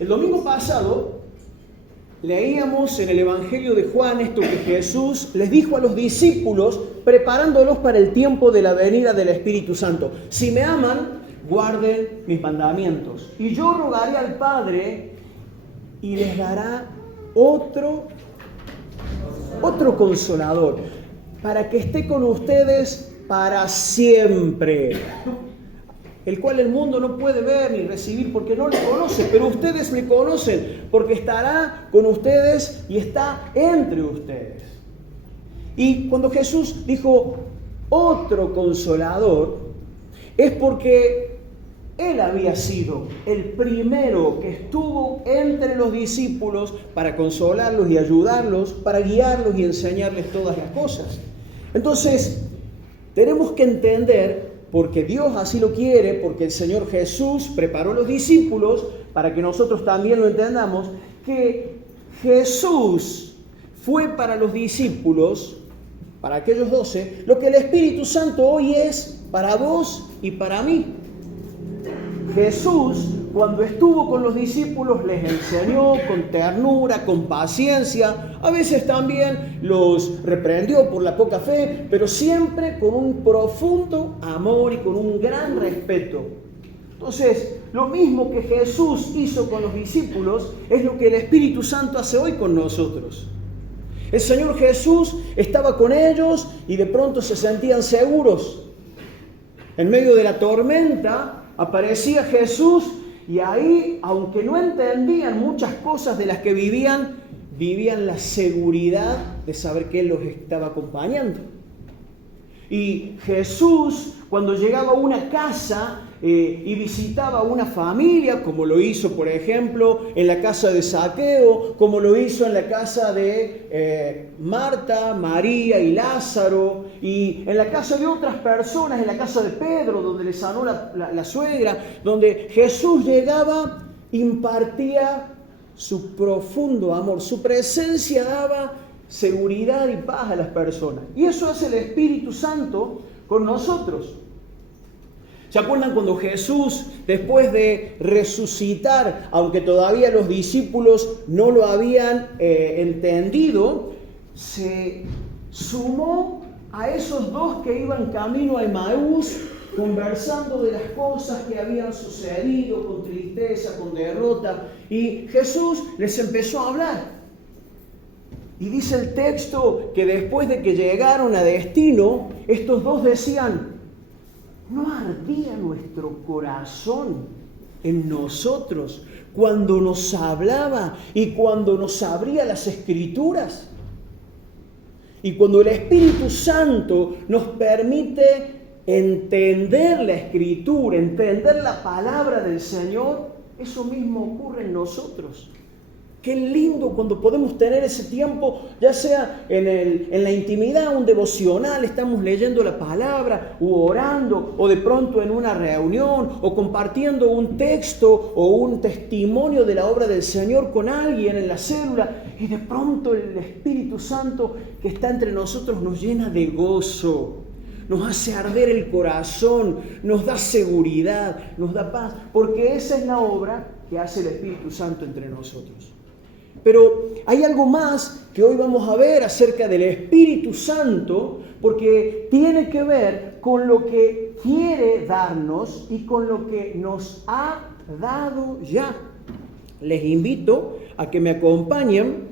El domingo pasado leíamos en el Evangelio de Juan esto que Jesús les dijo a los discípulos, preparándolos para el tiempo de la venida del Espíritu Santo. Si me aman, guarden mis mandamientos. Y yo rogaré al Padre y les dará otro consolador, para que esté con ustedes para siempre, el cual el mundo no puede ver ni recibir porque no le conoce, pero ustedes le conocen, porque estará con ustedes y está entre ustedes. Y cuando Jesús dijo otro consolador, es porque Él había sido el primero que estuvo entre los discípulos para consolarlos y ayudarlos, para guiarlos y enseñarles todas las cosas. Entonces, tenemos que entender, porque Dios así lo quiere, porque el Señor Jesús preparó a los discípulos para que nosotros también lo entendamos, que Jesús fue para los discípulos, para aquellos 12, lo que el Espíritu Santo hoy es para vos y para mí. Jesús, cuando estuvo con los discípulos, les enseñó con ternura, con paciencia. A veces también los reprendió por la poca fe, pero siempre con un profundo amor y con un gran respeto. Entonces, lo mismo que Jesús hizo con los discípulos es lo que el Espíritu Santo hace hoy con nosotros. El Señor Jesús estaba con ellos y de pronto se sentían seguros. En medio de la tormenta aparecía Jesús y ahí, aunque no entendían muchas cosas de las que vivían la seguridad de saber que Él los estaba acompañando. Y Jesús, cuando llegaba a una casa y visitaba a una familia, como lo hizo, por ejemplo, en la casa de Zaqueo, como lo hizo en la casa de Marta, María y Lázaro, y en la casa de otras personas, en la casa de Pedro, donde le sanó la suegra, donde Jesús llegaba, impartía su profundo amor, su presencia daba seguridad y paz a las personas. Y eso hace el Espíritu Santo con nosotros. ¿Se acuerdan cuando Jesús, después de resucitar, aunque todavía los discípulos no lo habían entendido, se sumó a esos dos que iban camino a Emaús, conversando de las cosas que habían sucedido, con tristeza, con derrota, y Jesús les empezó a hablar? Y dice el texto que después de que llegaron a destino, estos dos decían: ¿no ardía nuestro corazón en nosotros cuando nos hablaba y cuando nos abría las Escrituras? Y cuando el Espíritu Santo nos permite entender la Escritura, entender la palabra del Señor, eso mismo ocurre en nosotros. Qué lindo cuando podemos tener ese tiempo, ya sea en la intimidad, un devocional, estamos leyendo la palabra, u orando, o de pronto en una reunión, o compartiendo un texto o un testimonio de la obra del Señor con alguien en la célula, y de pronto el Espíritu Santo que está entre nosotros nos llena de gozo, nos hace arder el corazón, nos da seguridad, nos da paz, porque esa es la obra que hace el Espíritu Santo entre nosotros. Pero hay algo más que hoy vamos a ver acerca del Espíritu Santo, porque tiene que ver con lo que quiere darnos y con lo que nos ha dado ya. Les invito a que me acompañen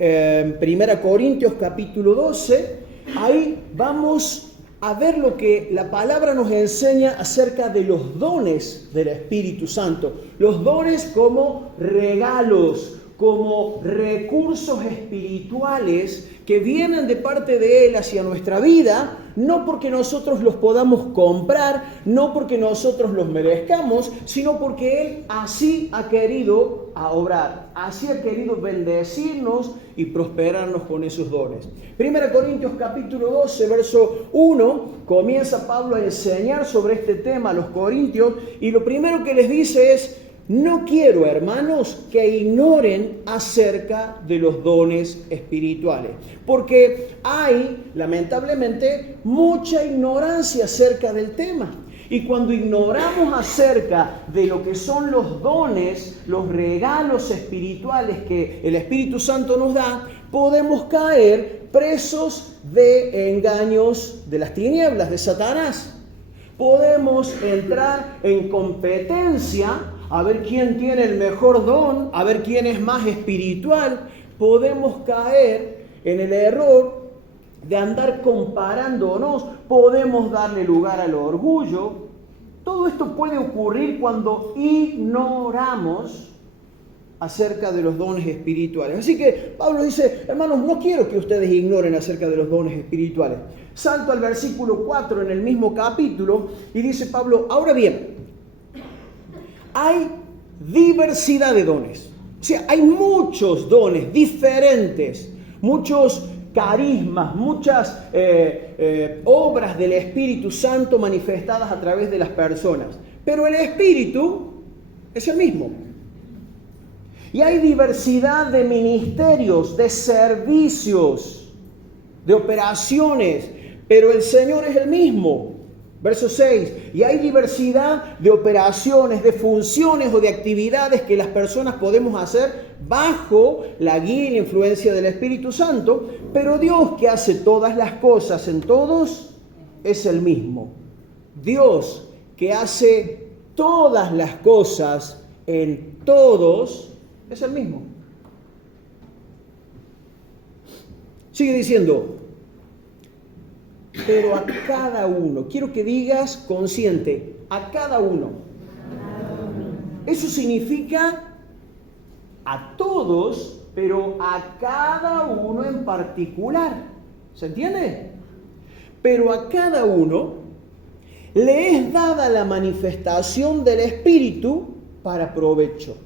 en 1 Corintios capítulo 12. Ahí vamos a ver lo que la palabra nos enseña acerca de los dones del Espíritu Santo. Los dones como regalos, como recursos espirituales que vienen de parte de Él hacia nuestra vida, no porque nosotros los podamos comprar, no porque nosotros los merezcamos, sino porque Él así ha querido obrar, así ha querido bendecirnos y prosperarnos con esos dones. 1 Corintios capítulo 12, verso 1, comienza Pablo a enseñar sobre este tema a los corintios, y lo primero que les dice es: no quiero, hermanos, que ignoren acerca de los dones espirituales, porque hay, lamentablemente, mucha ignorancia acerca del tema. Y cuando ignoramos acerca de lo que son los dones, los regalos espirituales que el Espíritu Santo nos da, podemos caer presos de engaños de las tinieblas, de Satanás. Podemos entrar en competencia a ver quién tiene el mejor don, a ver quién es más espiritual. Podemos caer en el error de andar comparándonos, podemos darle lugar al orgullo. Todo esto puede ocurrir cuando ignoramos acerca de los dones espirituales. Así que Pablo dice, hermanos, no quiero que ustedes ignoren acerca de los dones espirituales. Salto al versículo 4 en el mismo capítulo y dice Pablo, ahora bien, hay diversidad de dones. O sea, hay muchos dones diferentes, muchos carismas, muchas obras del Espíritu Santo manifestadas a través de las personas. Pero el Espíritu es el mismo. Y hay diversidad de ministerios, de servicios, de operaciones, pero el Señor es el mismo. Verso 6, y hay diversidad de operaciones, de funciones o de actividades que las personas podemos hacer bajo la guía y la influencia del Espíritu Santo, pero Dios que hace todas las cosas en todos es el mismo. Dios que hace todas las cosas en todos es el mismo. Sigue diciendo, pero a cada uno, quiero que digas consciente, a cada uno. Eso significa a todos, pero a cada uno en particular. ¿Se entiende? Pero a cada uno le es dada la manifestación del Espíritu para provecho.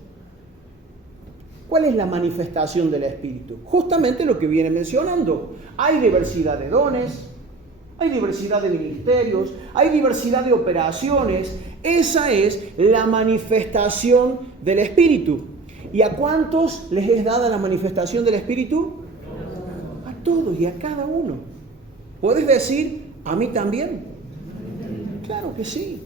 ¿Cuál es la manifestación del Espíritu? Justamente lo que viene mencionando. Hay diversidad de dones, hay diversidad de ministerios, hay diversidad de operaciones. Esa es la manifestación del Espíritu. ¿Y a cuántos les es dada la manifestación del Espíritu? A todos y a cada uno. ¿Puedes decir, a mí también? Claro que sí.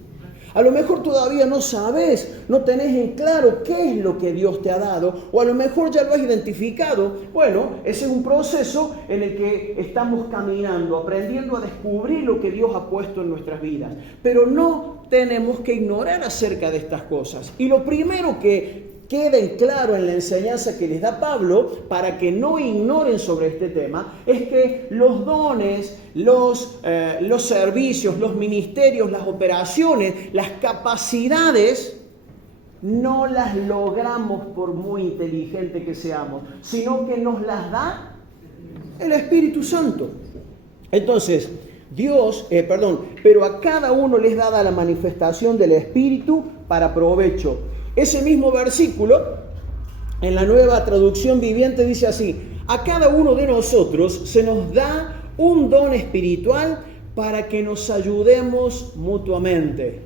A lo mejor todavía no sabes, no tenés en claro qué es lo que Dios te ha dado, o a lo mejor ya lo has identificado. Bueno, ese es un proceso en el que estamos caminando, aprendiendo a descubrir lo que Dios ha puesto en nuestras vidas. Pero no tenemos que ignorar acerca de estas cosas. Y lo primero que queden claro en la enseñanza que les da Pablo, para que no ignoren sobre este tema, es que los dones, los servicios, los ministerios, las operaciones, las capacidades, no las logramos por muy inteligente que seamos, sino que nos las da el Espíritu Santo. Entonces, pero a cada uno les da la manifestación del Espíritu para provecho. Ese mismo versículo, en la Nueva Traducción Viviente, dice así: a cada uno de nosotros se nos da un don espiritual para que nos ayudemos mutuamente.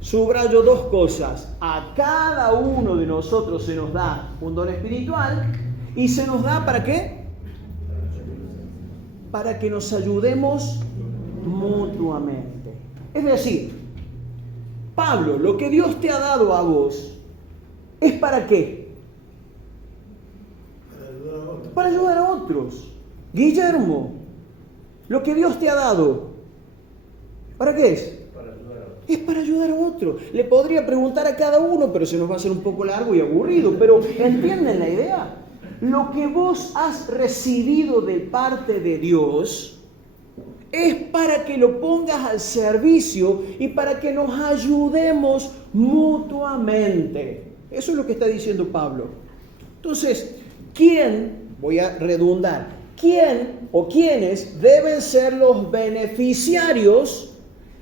Subrayo dos cosas. A cada uno de nosotros se nos da un don espiritual y se nos da ¿para qué? Para que nos ayudemos mutuamente. Es decir, Pablo, lo que Dios te ha dado a vos, ¿es para qué? Para ayudar a otros. Guillermo, lo que Dios te ha dado, ¿para qué es? Es para ayudar a otros. Le podría preguntar a cada uno, pero se nos va a hacer un poco largo y aburrido. Pero ¿entienden la idea? Lo que vos has recibido de parte de Dios es para que lo pongas al servicio y para que nos ayudemos mutuamente. Eso es lo que está diciendo Pablo. Entonces, voy a redundar, ¿quién o quiénes deben ser los beneficiarios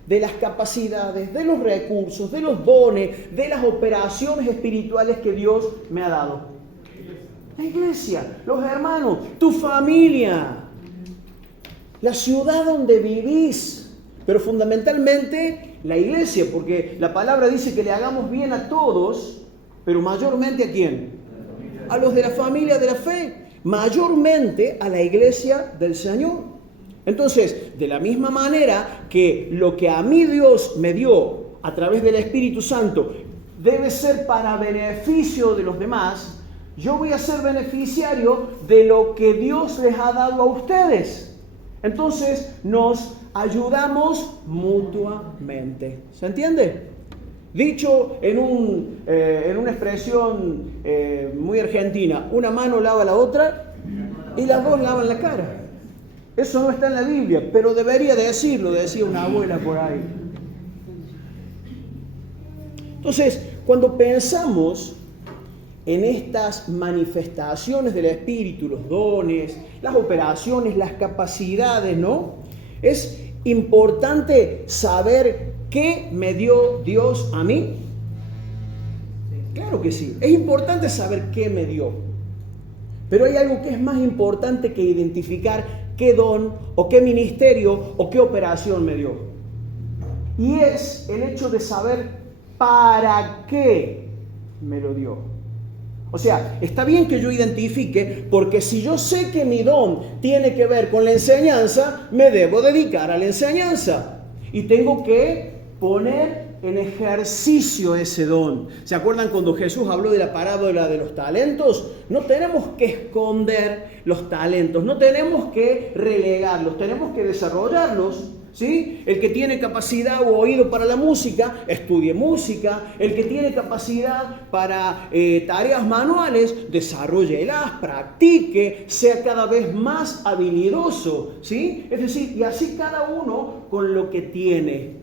de las capacidades, de los recursos, de los dones, de las operaciones espirituales que Dios me ha dado? La iglesia, los hermanos, tu familia, la ciudad donde vivís, pero fundamentalmente la iglesia, porque la palabra dice que le hagamos bien a todos, pero mayormente ¿a quién? A los de la familia de la fe, mayormente a la iglesia del Señor. Entonces, de la misma manera que lo que a mí Dios me dio a través del Espíritu Santo debe ser para beneficio de los demás, yo voy a ser beneficiario de lo que Dios les ha dado a ustedes. Entonces, nos ayudamos mutuamente. ¿Se entiende? Dicho en una expresión muy argentina, una mano lava la otra y las dos lavan la cara. Eso no está en la Biblia, pero debería decirlo, decía una abuela por ahí. Entonces, cuando pensamos en estas manifestaciones del Espíritu, los dones, las operaciones, las capacidades, ¿no? Es importante saber qué me dio Dios a mí. Claro que sí, es importante saber qué me dio. Pero hay algo que es más importante que identificar qué don o qué ministerio o qué operación me dio. Y es el hecho de saber para qué me lo dio. O sea, está bien que yo identifique, porque si yo sé que mi don tiene que ver con la enseñanza, me debo dedicar a la enseñanza. Y tengo que poner en ejercicio ese don. ¿Se acuerdan cuando Jesús habló de la parábola de los talentos? No tenemos que esconder los talentos, no tenemos que relegarlos, tenemos que desarrollarlos. ¿Sí? El que tiene capacidad o oído para la música, estudie música. El que tiene capacidad para tareas manuales, desarróllelas, practique, sea cada vez más habilidoso. ¿Sí? Es decir, y así cada uno con lo que tiene.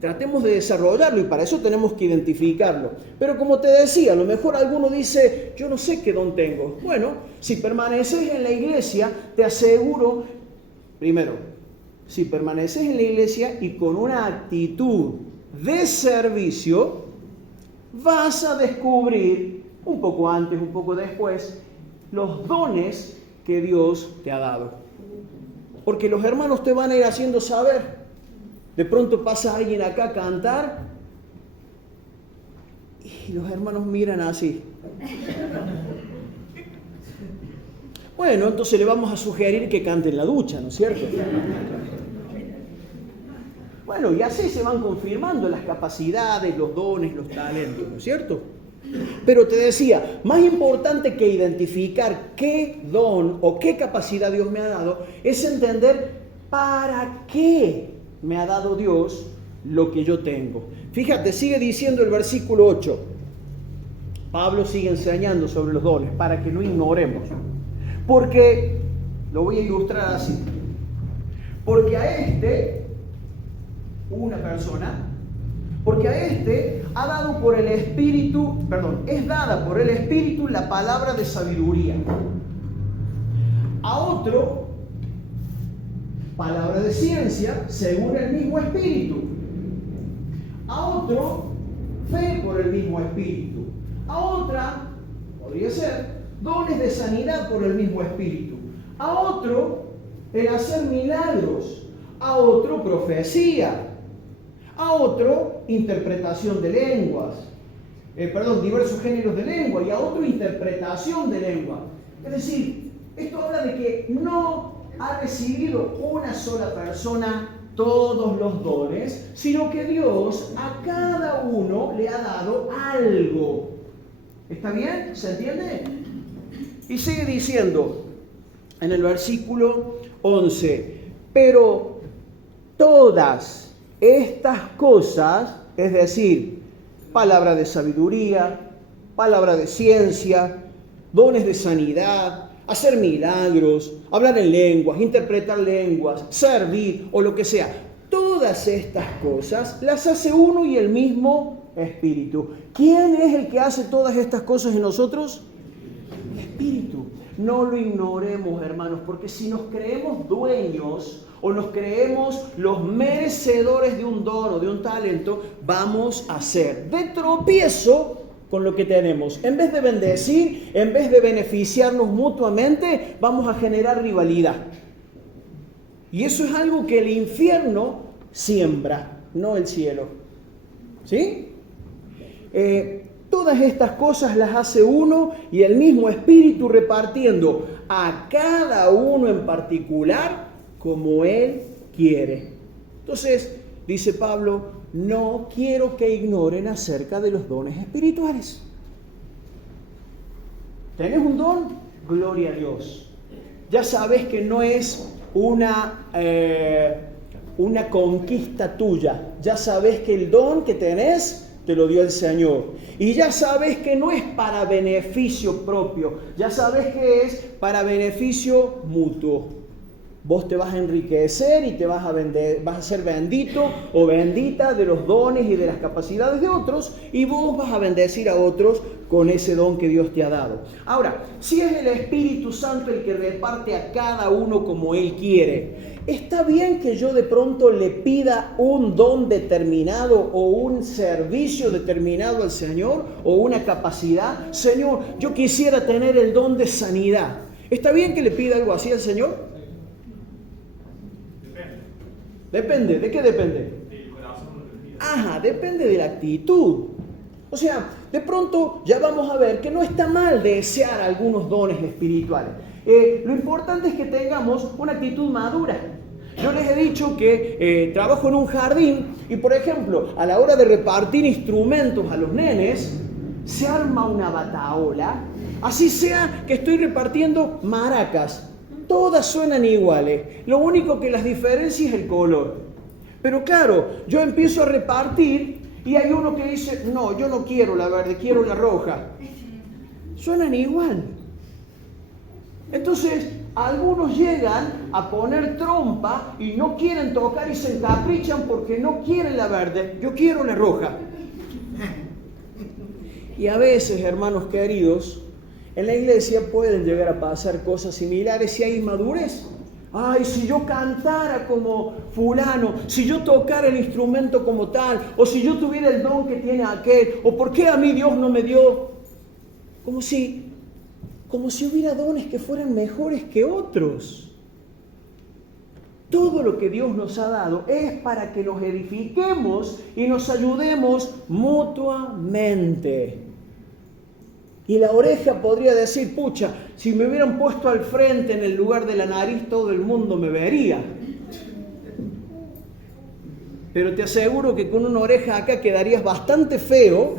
Tratemos de desarrollarlo y para eso tenemos que identificarlo. Pero como te decía, a lo mejor alguno dice, yo no sé qué don tengo. Bueno, si permaneces en la iglesia, te aseguro, primero, si permaneces en la iglesia y con una actitud de servicio, vas a descubrir, un poco antes, un poco después, los dones que Dios te ha dado. Porque los hermanos te van a ir haciendo saber. De pronto pasa alguien acá a cantar y los hermanos miran así. Bueno, entonces le vamos a sugerir que cante en la ducha, ¿no es cierto? Bueno, y así se van confirmando las capacidades, los dones, los talentos, ¿no es cierto? Pero te decía, más importante que identificar qué don o qué capacidad Dios me ha dado, es entender para qué me ha dado Dios lo que yo tengo. Fíjate, sigue diciendo el versículo 8. Pablo sigue enseñando sobre los dones para que no ignoremos. Porque, lo voy a ilustrar así, porque a una persona, porque a ha dado por el Espíritu, es dada por el Espíritu la palabra de sabiduría. A otro, palabra de ciencia, según el mismo Espíritu. A otro, fe por el mismo Espíritu. A otra, podría ser, dones de sanidad por el mismo Espíritu. A otro, el hacer milagros. A otro, profecía. A otro, interpretación de lenguas. Diversos géneros de lengua. Y a otro, interpretación de lengua. Es decir, esto habla de que no ha recibido una sola persona todos los dones, sino que Dios a cada uno le ha dado algo. ¿Está bien? ¿Se entiende? Y sigue diciendo en el versículo 11, pero todas estas cosas, es decir, palabra de sabiduría, palabra de ciencia, dones de sanidad, hacer milagros, hablar en lenguas, interpretar lenguas, servir o lo que sea, todas estas cosas las hace uno y el mismo Espíritu. ¿Quién es el que hace todas estas cosas en nosotros? El Espíritu. No lo ignoremos, hermanos, porque si nos creemos dueños o nos creemos los merecedores de un don o de un talento, vamos a ser de tropiezo con lo que tenemos. En vez de bendecir, en vez de beneficiarnos mutuamente, vamos a generar rivalidad. Y eso es algo que el infierno siembra, no el cielo. ¿Sí? Todas estas cosas las hace uno y el mismo Espíritu repartiendo a cada uno en particular como Él quiere. Entonces, dice Pablo, no quiero que ignoren acerca de los dones espirituales. ¿Tenés un don? Gloria a Dios. Ya sabes que no es una conquista tuya. Ya sabes que el don que tenés te lo dio el Señor. Y ya sabes que no es para beneficio propio. Ya sabes que es para beneficio mutuo. Vos te vas a enriquecer y te vas a ser bendito o bendita de los dones y de las capacidades de otros, y vos vas a bendecir a otros con ese don que Dios te ha dado. Ahora, si es el Espíritu Santo el que reparte a cada uno como Él quiere, ¿está bien que yo de pronto le pida un don determinado o un servicio determinado al Señor o una capacidad? Señor, yo quisiera tener el don de sanidad. ¿Está bien que le pida algo así al Señor? Depende. ¿De qué depende? Ajá, depende de la actitud. O sea, de pronto ya vamos a ver que no está mal desear algunos dones espirituales. Lo importante es que tengamos una actitud madura. Yo les he dicho que trabajo en un jardín y, por ejemplo, a la hora de repartir instrumentos a los nenes, se arma una batahola, así sea que estoy repartiendo maracas. Todas suenan iguales, lo único que las diferencia es el color. Pero claro, yo empiezo a repartir y hay uno que dice, no, yo no quiero la verde, quiero la roja. Suenan igual. Entonces, algunos llegan a poner trompa y no quieren tocar y se encaprichan porque no quieren la verde, yo quiero la roja. Y a veces, hermanos queridos, en la iglesia pueden llegar a pasar cosas similares si hay inmadurez. Ay, si yo cantara como fulano, si yo tocara el instrumento como tal, o si yo tuviera el don que tiene aquel, o por qué a mí Dios no me dio. Como si hubiera dones que fueran mejores que otros. Todo lo que Dios nos ha dado es para que nos edifiquemos y nos ayudemos mutuamente. Y la oreja podría decir, pucha, si me hubieran puesto al frente en el lugar de la nariz, todo el mundo me vería. Pero te aseguro que con una oreja acá quedarías bastante feo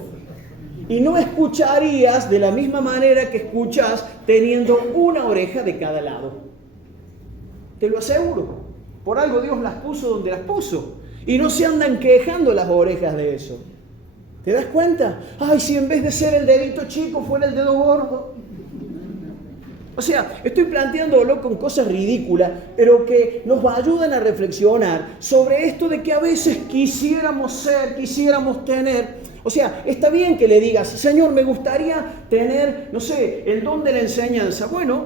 y no escucharías de la misma manera que escuchas teniendo una oreja de cada lado. Te lo aseguro. Por algo Dios las puso donde las puso. Y no se andan quejando las orejas de eso. ¿Te das cuenta? Ay, si en vez de ser el dedito chico fuera el dedo gordo. O sea, estoy planteándolo con cosas ridículas, pero que nos ayudan a reflexionar sobre esto de que a veces quisiéramos tener. O sea, está bien que le digas, Señor, me gustaría tener, no sé, el don de la enseñanza. Bueno,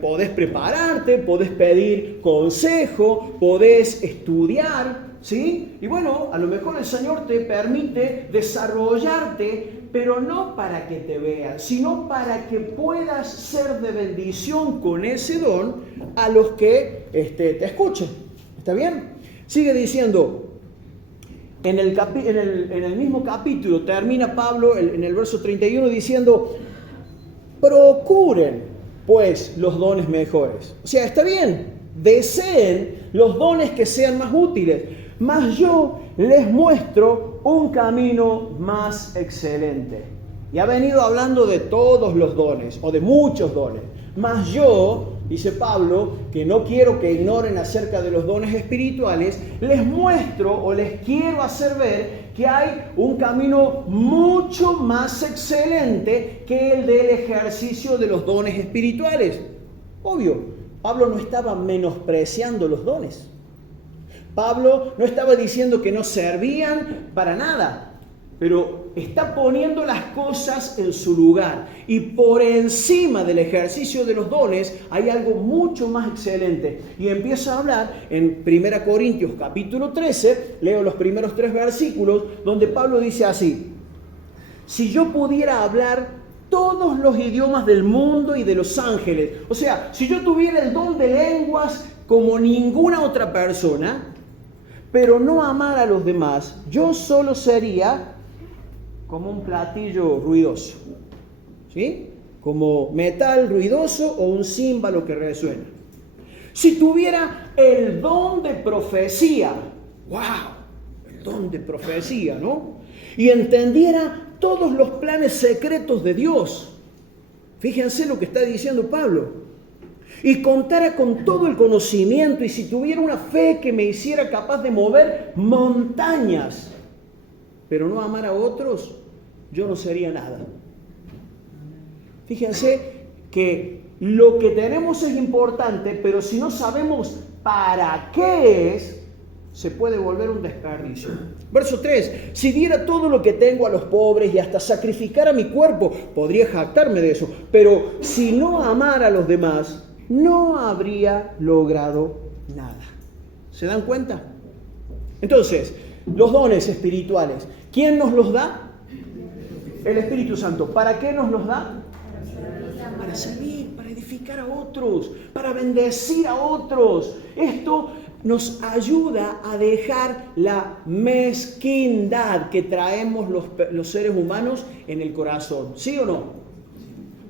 podés prepararte, podés pedir consejo, podés estudiar, ¿sí? Y bueno, a lo mejor el Señor te permite desarrollarte, pero no para que te vean, sino para que puedas ser de bendición con ese don a los que te escuchen. ¿Está bien? Sigue diciendo, en el mismo capítulo termina Pablo en el verso 31 diciendo, procuren pues los dones mejores. O sea, está bien, deseen los dones que sean más útiles, mas yo les muestro un camino más excelente. Y ha venido hablando de todos los dones, o de muchos dones. Mas yo, dice Pablo, que no quiero que ignoren acerca de los dones espirituales, les muestro o les quiero hacer ver que hay un camino mucho más excelente que el del ejercicio de los dones espirituales. Obvio, Pablo no estaba menospreciando los dones. Pablo no estaba diciendo que no servían para nada, pero está poniendo las cosas en su lugar. Y por encima del ejercicio de los dones hay algo mucho más excelente. Y empieza a hablar en 1 Corintios capítulo 13, leo los primeros 3 versículos, donde Pablo dice así: si yo pudiera hablar todos los idiomas del mundo y de los ángeles, o sea, si yo tuviera el don de lenguas como ninguna otra persona, pero no amar a los demás, yo solo sería como un platillo ruidoso, ¿sí? Como metal ruidoso o un címbalo que resuena. Si tuviera el don de profecía. ¡Wow! El don de profecía, ¿no? Y entendiera todos los planes secretos de Dios. Fíjense lo que está diciendo Pablo. Y contara con todo el conocimiento, y si tuviera una fe que me hiciera capaz de mover montañas, pero no amar a otros, yo no sería nada. Fíjense que lo que tenemos es importante, pero si no sabemos para qué es, se puede volver un desperdicio. Verso 3, si diera todo lo que tengo a los pobres y hasta sacrificara mi cuerpo, podría jactarme de eso, pero si no amara a los demás, no habría logrado nada. ¿Se dan cuenta? Entonces, los dones espirituales, ¿quién nos los da? El Espíritu Santo. ¿Para qué nos los da? Para servir, para edificar a otros, para bendecir a otros. Esto nos ayuda a dejar la mezquindad que traemos los seres humanos en el corazón. ¿Sí o no?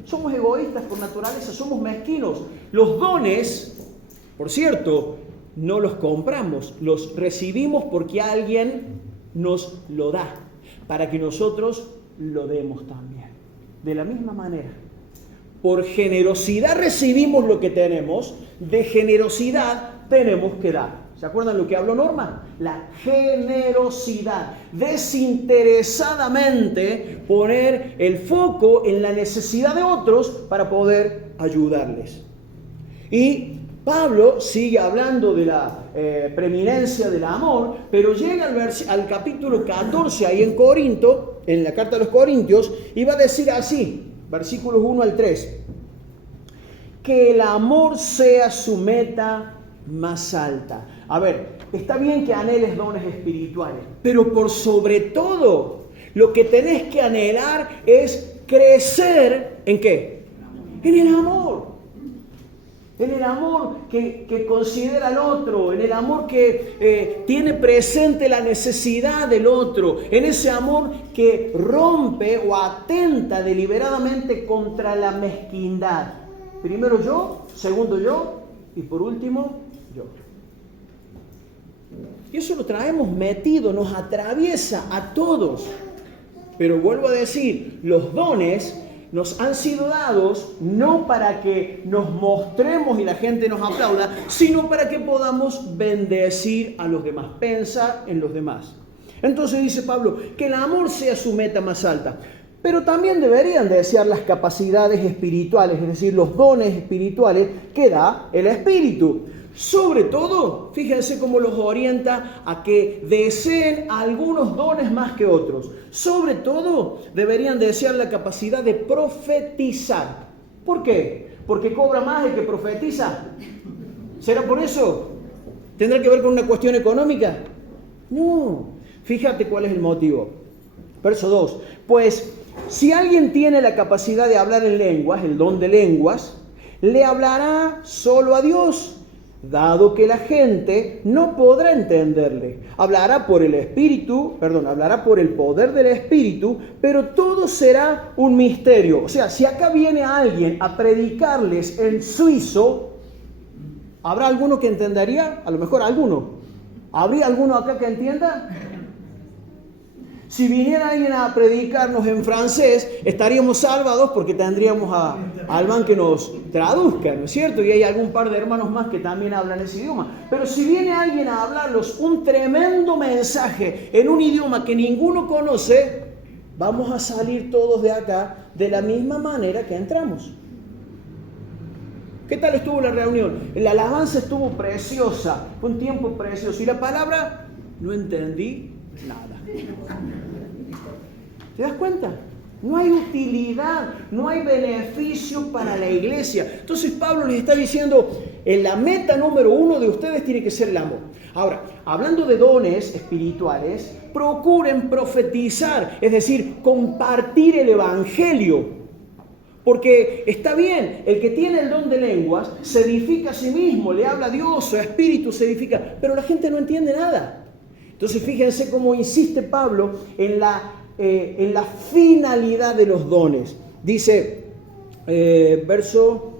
Somos egoístas por naturaleza, somos mezquinos. Los dones, por cierto, no los compramos, los recibimos porque alguien nos lo da, para que nosotros lo demos también. De la misma manera, por generosidad recibimos lo que tenemos, de generosidad tenemos que dar. ¿Se acuerdan lo que habló Norma? La generosidad. Desinteresadamente poner el foco en la necesidad de otros para poder ayudarles. Y Pablo sigue hablando de la preeminencia del amor, pero llega al capítulo 14 ahí en Corinto, en la carta a los Corintios, y va a decir así, versículos 1 al 3, que el amor sea su meta más alta. A ver, está bien que anheles dones espirituales, pero por sobre todo, lo que tenés que anhelar es crecer, ¿en qué? En el amor. En el amor que considera al otro, en el amor que tiene presente la necesidad del otro, en ese amor que rompe o atenta deliberadamente contra la mezquindad. Primero yo, segundo yo y por último yo. Y eso lo traemos metido, nos atraviesa a todos. Pero vuelvo a decir, los dones nos han sido dados no para que nos mostremos y la gente nos aplauda, sino para que podamos bendecir a los demás, pensar en los demás. Entonces dice Pablo, que el amor sea su meta más alta. Pero también deberían desear las capacidades espirituales, es decir, los dones espirituales que da el Espíritu. Sobre todo, fíjense cómo los orienta a que deseen algunos dones más que otros. Sobre todo, deberían desear la capacidad de profetizar. ¿Por qué? ¿Porque cobra más el que profetiza? ¿Será por eso? ¿Tendrá que ver con una cuestión económica? No. Fíjate cuál es el motivo. Verso 2. Pues, si alguien tiene la capacidad de hablar en lenguas, el don de lenguas, le hablará solo a Dios, dado que la gente no podrá entenderle. Hablará por el poder del Espíritu, pero todo será un misterio. O sea, si acá viene alguien a predicarles en suizo, ¿habrá alguno que entendería? A lo mejor alguno. ¿Habría alguno acá que entienda? Si viniera alguien a predicarnos en francés, estaríamos salvados porque tendríamos al man que nos traduzca, ¿no es cierto? Y hay algún par de hermanos más que también hablan ese idioma. Pero si viene alguien a hablarlos un tremendo mensaje en un idioma que ninguno conoce, vamos a salir todos de acá de la misma manera que entramos. ¿Qué tal estuvo la reunión? La alabanza estuvo preciosa, fue un tiempo precioso. Y la palabra, no entendí nada. ¿Te das cuenta? No hay utilidad, no hay beneficio para la iglesia. Entonces Pablo les está diciendo, la meta número 1 de ustedes tiene que ser el amor. Ahora, hablando de dones espirituales, procuren profetizar, es decir, compartir el evangelio. Porque está bien, el que tiene el don de lenguas se edifica a sí mismo, le habla a Dios, su espíritu se edifica, pero la gente no entiende nada. Entonces fíjense cómo insiste Pablo en la finalidad de los dones. Dice, verso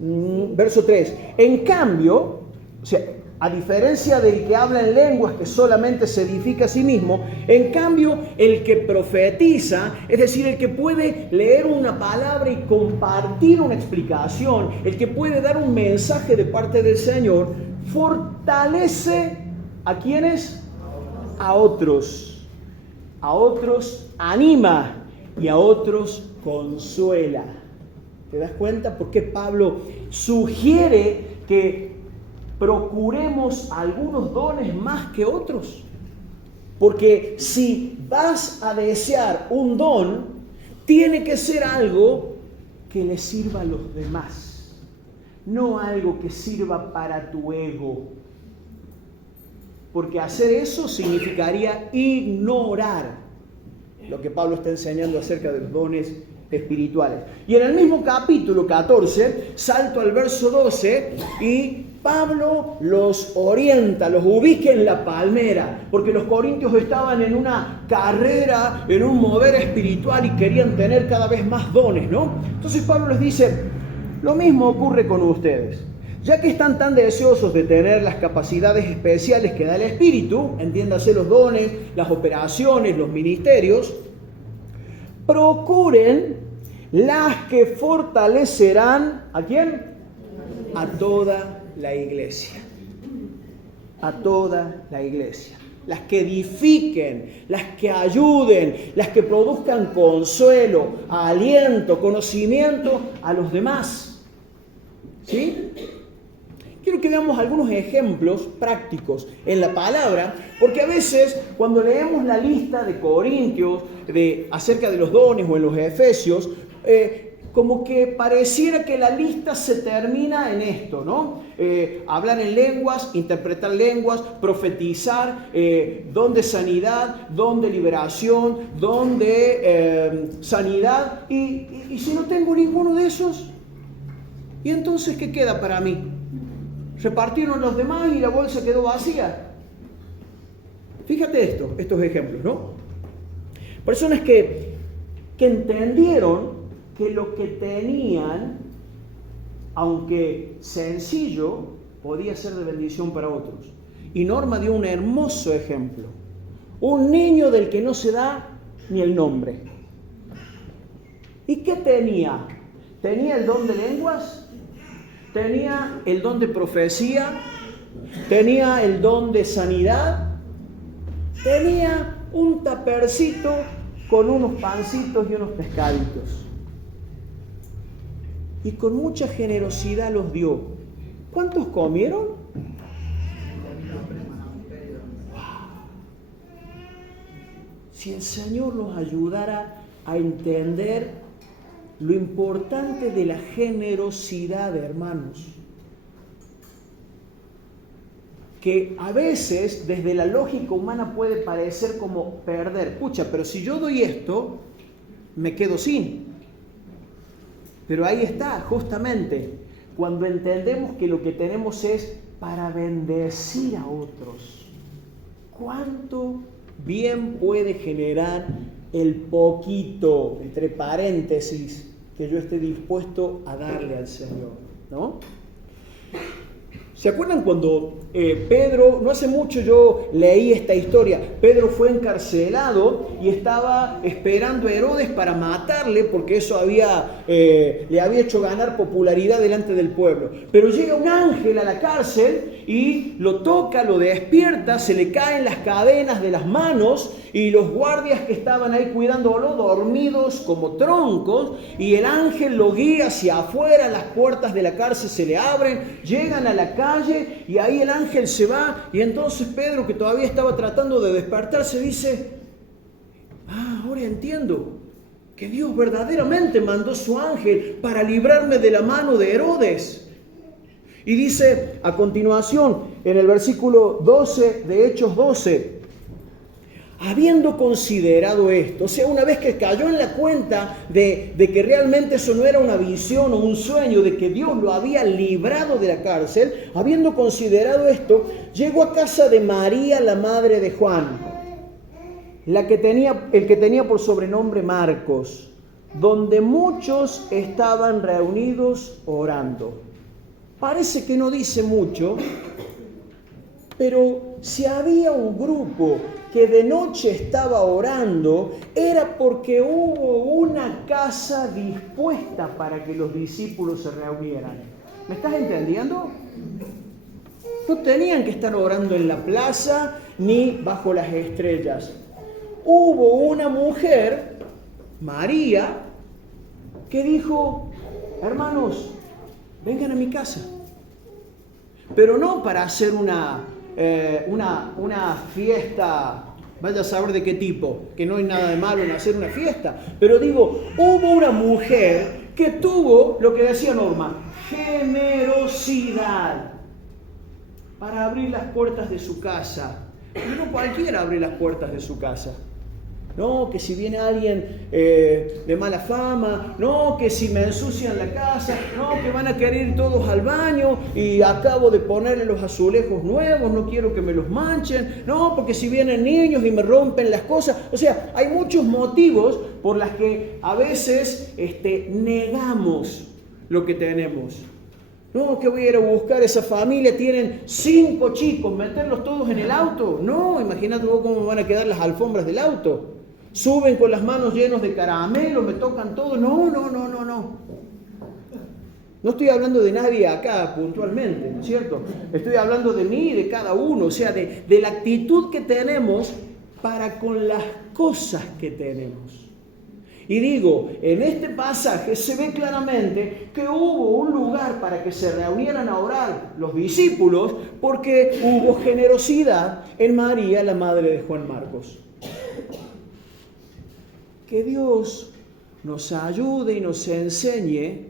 3, en cambio, O sea, a diferencia del que habla en lenguas, que solamente se edifica a sí mismo, en cambio, el que profetiza, es decir, el que puede leer una palabra y compartir una explicación, el que puede dar un mensaje de parte del Señor, fortalece ¿a quiénes? A otros. A otros anima y a otros consuela. ¿Te das cuenta por qué Pablo sugiere que procuremos algunos dones más que otros? Porque si vas a desear un don, tiene que ser algo que le sirva a los demás, no algo que sirva para tu ego. Porque hacer eso significaría ignorar lo que Pablo está enseñando acerca de los dones espirituales. Y en el mismo capítulo 14, salto al verso 12 y Pablo los orienta, los ubica en la palmera, porque los corintios estaban en una carrera, en un mover espiritual y querían tener cada vez más dones, ¿no? Entonces Pablo les dice, lo mismo ocurre con ustedes. Ya que están tan deseosos de tener las capacidades especiales que da el Espíritu, entiéndase los dones, las operaciones, los ministerios, procuren las que fortalecerán, ¿a quién? A toda la iglesia. A toda la iglesia. Las que edifiquen, las que ayuden, las que produzcan consuelo, aliento, conocimiento a los demás. ¿Sí? Quiero que veamos algunos ejemplos prácticos en la palabra, porque a veces cuando leemos la lista de Corintios acerca de los dones o en los Efesios, como que pareciera que la lista se termina en esto, ¿no? Hablar en lenguas, interpretar lenguas, profetizar, don de sanidad, don de liberación, don de sanidad, y si no tengo ninguno de esos, ¿y entonces qué queda para mí? Repartieron los demás y la bolsa quedó vacía. Fíjate estos ejemplos, ¿no? Personas que entendieron que lo que tenían, aunque sencillo, podía ser de bendición para otros. Y Norma dio un hermoso ejemplo. Un niño del que no se da ni el nombre. ¿Y qué tenía? ¿Tenía el don de lenguas? ¿Tenía el don de profecía? ¿Tenía el don de sanidad? Tenía un tapercito con unos pancitos y unos pescaditos. Y con mucha generosidad los dio. ¿Cuántos comieron? Si el Señor nos ayudara a entender lo importante de la generosidad, hermanos, que a veces desde la lógica humana puede parecer como perder. Pucha, pero si yo doy esto, me quedo sin. Pero ahí está, justamente, cuando entendemos que lo que tenemos es para bendecir a otros. ¿Cuánto bien puede generar el poquito, entre paréntesis, que yo esté dispuesto a darle al Señor, ¿no? ¿Se acuerdan cuando Pedro, no hace mucho yo leí esta historia, Pedro fue encarcelado y estaba esperando a Herodes para matarle porque eso le había hecho ganar popularidad delante del pueblo? Pero llega un ángel a la cárcel y lo toca, lo despierta, se le caen las cadenas de las manos y los guardias que estaban ahí cuidándolo, dormidos como troncos, y el ángel lo guía hacia afuera, las puertas de la cárcel se le abren, llegan a la calle y ahí el ángel se va, y entonces Pedro, que todavía estaba tratando de despertarse, dice, ahora entiendo que Dios verdaderamente mandó su ángel para librarme de la mano de Herodes. Y dice a continuación, en el versículo 12 de Hechos 12, habiendo considerado esto, o sea, una vez que cayó en la cuenta de que realmente eso no era una visión o un sueño, de que Dios lo había librado de la cárcel, habiendo considerado esto, llegó a casa de María, la madre de Juan, el que tenía por sobrenombre Marcos, donde muchos estaban reunidos orando. Parece que no dice mucho, Pero si había un grupo que de noche estaba orando, era porque hubo una casa dispuesta para que los discípulos se reunieran. ¿Me estás entendiendo? No tenían que estar orando en la plaza ni bajo las estrellas. Hubo una mujer, María, que dijo: hermanos, vengan a mi casa. Pero no para hacer una fiesta, vaya a saber de qué tipo, que no hay nada de malo en hacer una fiesta. Pero digo, hubo una mujer que tuvo lo que decía Norma, generosidad para abrir las puertas de su casa. Y no cualquiera abre las puertas de su casa. No, que si viene alguien de mala fama, no, que si me ensucian la casa, no, que van a querer ir todos al baño y acabo de ponerle los azulejos nuevos, no quiero que me los manchen, no, porque si vienen niños y me rompen las cosas. O sea, hay muchos motivos por los que a veces negamos lo que tenemos. No, que voy a ir a buscar a esa familia, tienen 5 chicos, meterlos todos en el auto. No, imagínate vos cómo van a quedar las alfombras del auto. Suben con las manos llenos de caramelo, me tocan todo. No. No estoy hablando de nadie acá puntualmente, ¿no es cierto? Estoy hablando de mí y de cada uno, o sea, de la actitud que tenemos para con las cosas que tenemos. Y digo, en este pasaje se ve claramente que hubo un lugar para que se reunieran a orar los discípulos porque hubo generosidad en María, la madre de Juan Marcos. Que Dios nos ayude y nos enseñe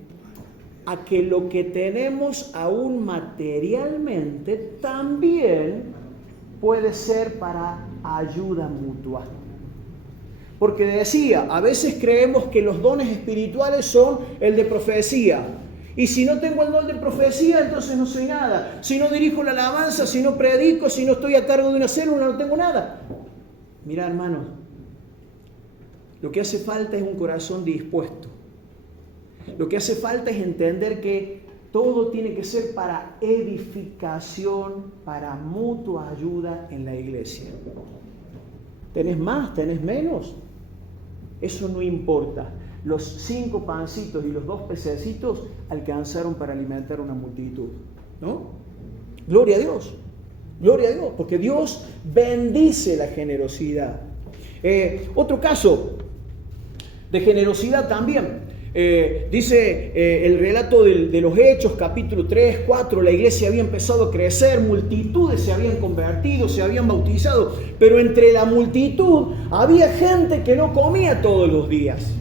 a que lo que tenemos aún materialmente también puede ser para ayuda mutua. Porque decía, a veces creemos que los dones espirituales son el de profecía. Y si no tengo el don de profecía, entonces no soy nada. Si no dirijo la alabanza, si no predico, si no estoy a cargo de una célula, no tengo nada. Mira, hermanos, lo que hace falta es un corazón dispuesto. Lo que hace falta es entender que todo tiene que ser para edificación, para mutua ayuda en la iglesia. ¿Tenés más? ¿Tenés menos? Eso no importa. Los 5 pancitos y los 2 pececitos alcanzaron para alimentar una multitud, ¿no? Gloria a Dios, porque Dios bendice la generosidad. Otro caso de generosidad también. Dice el relato de los Hechos, capítulo 3, 4, la iglesia había empezado a crecer, multitudes se habían convertido, se habían bautizado, pero entre la multitud había gente que no comía todos los días.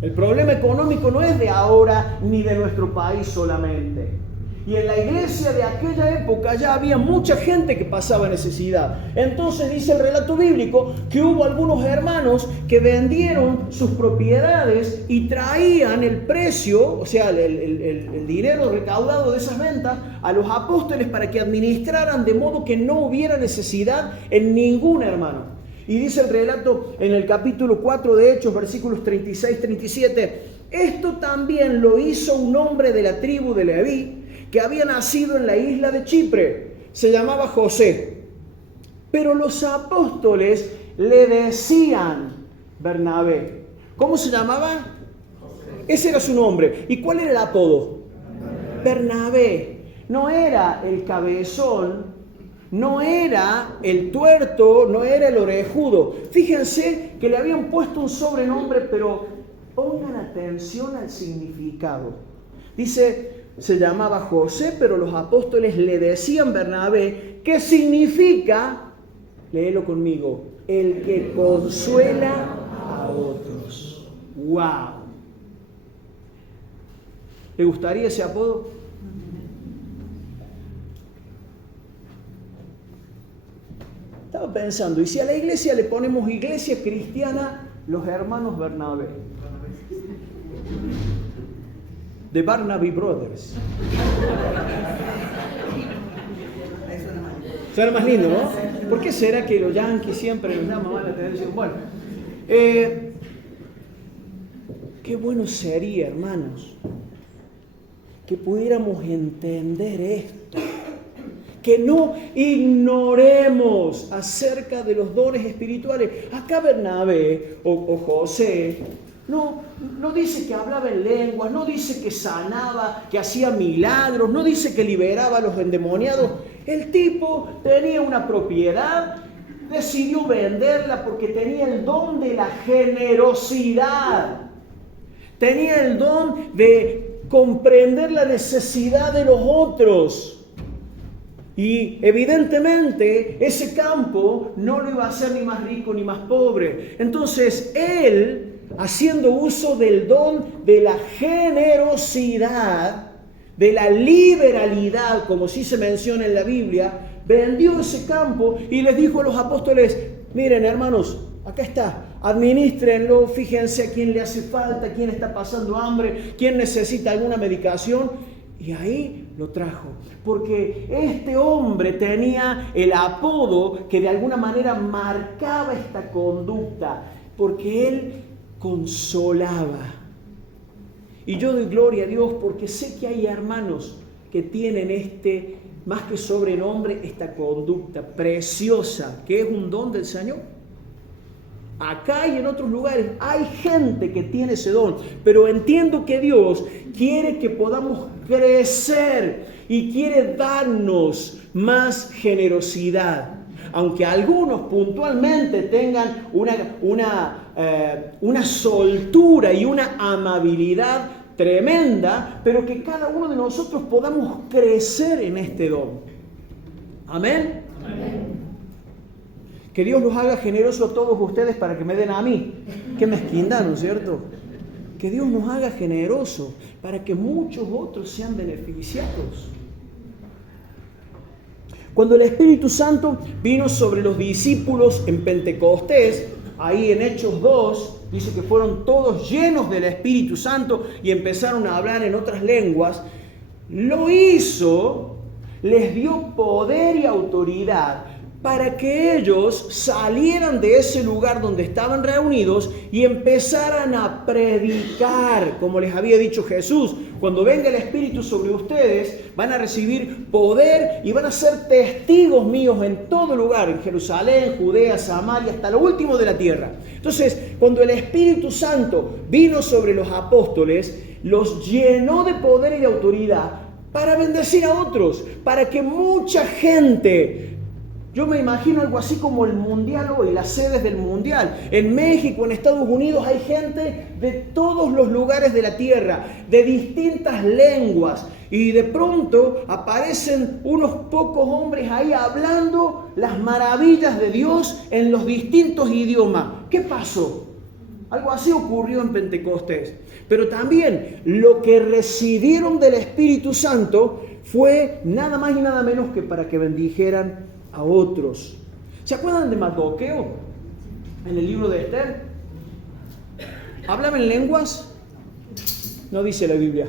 El problema económico no es de ahora ni de nuestro país solamente. Y en la iglesia de aquella época ya había mucha gente que pasaba necesidad. Entonces dice el relato bíblico que hubo algunos hermanos que vendieron sus propiedades y traían el precio, o sea, el dinero recaudado de esas ventas a los apóstoles para que administraran de modo que no hubiera necesidad en ningún hermano. Y dice el relato en el capítulo 4 de Hechos, versículos 36-37, esto también lo hizo un hombre de la tribu de Leví, que había nacido en la isla de Chipre, se llamaba José. Pero los apóstoles le decían Bernabé. ¿Cómo se llamaba? José. Ese era su nombre. ¿Y cuál era el apodo? Bernabé. No era el cabezón, no era el tuerto, no era el orejudo. Fíjense que le habían puesto un sobrenombre, pero pongan atención al significado. Dice, se llamaba José, pero los apóstoles le decían Bernabé, que significa, léelo conmigo, el que consuela a otros. ¡Wow! ¿Le gustaría ese apodo? Estaba pensando, ¿y si a la iglesia le ponemos iglesia cristiana, los hermanos Bernabé? The Barnaby Brothers. Suena más lindo, ¿no? ¿Por qué será que los yanquis siempre nos llaman a la televisión? Bueno, qué bueno sería, hermanos, que pudiéramos entender esto. que no ignoremos acerca de los dones espirituales. Acá Bernabé o José no dice que hablaba en lenguas, no dice que sanaba, que hacía milagros, no dice que liberaba a los endemoniados. El tipo tenía una propiedad, decidió venderla porque tenía el don de la generosidad. Tenía el don de comprender la necesidad de los otros. Y evidentemente ese campo no lo iba a hacer ni más rico ni más pobre. Entonces él, haciendo uso del don de la generosidad, de la liberalidad, como sí se menciona en la Biblia, vendió ese campo y les dijo a los apóstoles: miren, hermanos, acá está, administrenlo, fíjense a quién le hace falta, quién está pasando hambre, quién necesita alguna medicación. Y ahí lo trajo, porque este hombre tenía el apodo que de alguna manera marcaba esta conducta, porque él consolaba. Y yo doy gloria a Dios porque sé que hay hermanos que tienen más que sobrenombre, esta conducta preciosa, que es un don del Señor. Acá y en otros lugares hay gente que tiene ese don, pero entiendo que Dios quiere que podamos crecer y quiere darnos más generosidad. Aunque algunos puntualmente tengan una soltura y una amabilidad tremenda, pero que cada uno de nosotros podamos crecer en este don. Amén. Amén. Que Dios los haga generosos a todos ustedes para que me den a mí. Qué mezquindad, ¿no es cierto? Que Dios nos haga generosos para que muchos otros sean beneficiados. Cuando el Espíritu Santo vino sobre los discípulos en Pentecostés, ahí en Hechos 2, dice que fueron todos llenos del Espíritu Santo y empezaron a hablar en otras lenguas. Lo hizo, les dio poder y autoridad para que ellos salieran de ese lugar donde estaban reunidos y empezaran a predicar, como les había dicho Jesús. Cuando venga el Espíritu sobre ustedes, van a recibir poder y van a ser testigos míos en todo lugar, en Jerusalén, Judea, Samaria, hasta lo último de la tierra. Entonces, cuando el Espíritu Santo vino sobre los apóstoles, los llenó de poder y de autoridad para bendecir a otros, para que mucha gente... Yo me imagino algo así como el mundial hoy, las sedes del mundial. En México, en Estados Unidos, hay gente de todos los lugares de la tierra, de distintas lenguas. Y de pronto aparecen unos pocos hombres ahí hablando las maravillas de Dios en los distintos idiomas. ¿Qué pasó? Algo así ocurrió en Pentecostés. Pero también lo que recibieron del Espíritu Santo fue nada más y nada menos que para que bendijeran a otros. ¿Se acuerdan de Mardoqueo en el libro de Esther? ¿Hablaba en lenguas? No dice la Biblia.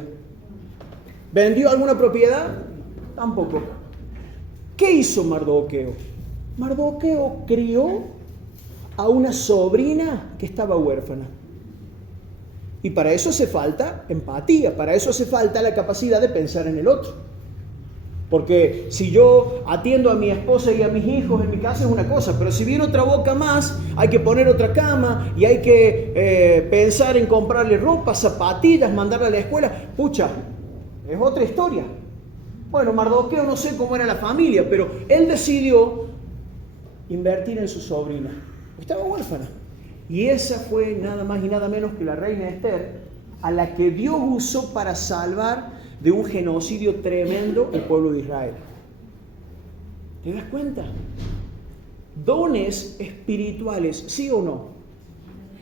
¿Vendió alguna propiedad? Tampoco. ¿Qué hizo Mardoqueo? Mardoqueo crió a una sobrina que estaba huérfana. Y para eso hace falta empatía, para eso hace falta la capacidad de pensar en el otro. Porque si yo atiendo a mi esposa y a mis hijos en mi casa es una cosa, pero si viene otra boca más, hay que poner otra cama y hay que pensar en comprarle ropa, zapatillas, mandarla a la escuela. Pucha, es otra historia. Bueno, Mardoqueo no sé cómo era la familia, pero él decidió invertir en su sobrina. Estaba huérfana. Y esa fue nada más y nada menos que la reina Esther, a la que Dios usó para salvar de un genocidio tremendo el pueblo de Israel. ¿Te das cuenta? Dones espirituales, ¿sí o no?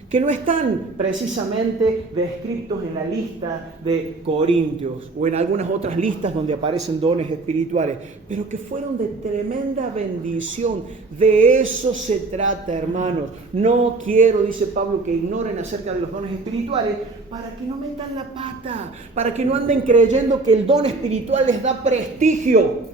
Que no están precisamente descritos en la lista de Corintios o en algunas otras listas donde aparecen dones espirituales, pero que fueron de tremenda bendición. De eso se trata, hermanos. No quiero, dice Pablo, que ignoren acerca de los dones espirituales para que no metan la pata, para que no anden creyendo que el don espiritual les da prestigio.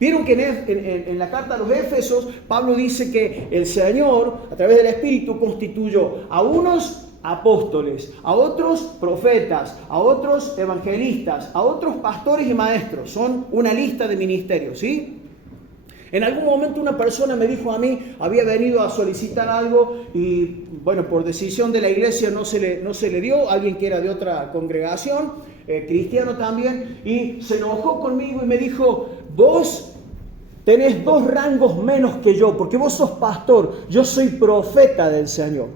Vieron que en la carta a los Éfesos, Pablo dice que el Señor, a través del Espíritu, constituyó a unos apóstoles, a otros profetas, a otros evangelistas, a otros pastores y maestros. Son una lista de ministerios, ¿sí? En algún momento una persona me dijo a mí, había venido a solicitar algo y bueno, por decisión de la iglesia no se le dio, alguien que era de otra congregación, cristiano también, y se enojó conmigo y me dijo, vos tenés 2 rangos menos que yo, porque vos sos pastor, yo soy profeta del Señor.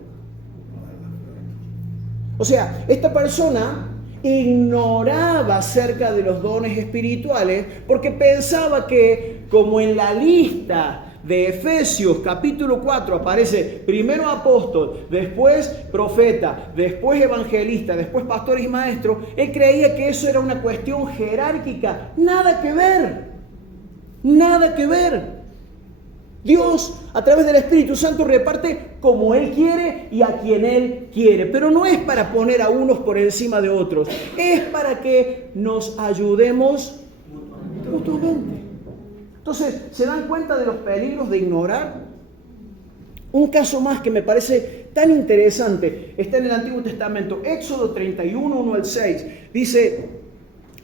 O sea, esta persona ignoraba acerca de los dones espirituales porque pensaba que, como en la lista de Efesios capítulo 4 aparece primero apóstol, después profeta, después evangelista, después pastor y maestro, él creía que eso era una cuestión jerárquica. Nada que ver, nada que ver. Dios, a través del Espíritu Santo, reparte como Él quiere y a quien Él quiere. Pero no es para poner a unos por encima de otros. Es para que nos ayudemos mutuamente. Entonces, ¿se dan cuenta de los peligros de ignorar? Un caso más que me parece tan interesante está en el Antiguo Testamento. Éxodo 31, 1 al 6. Dice,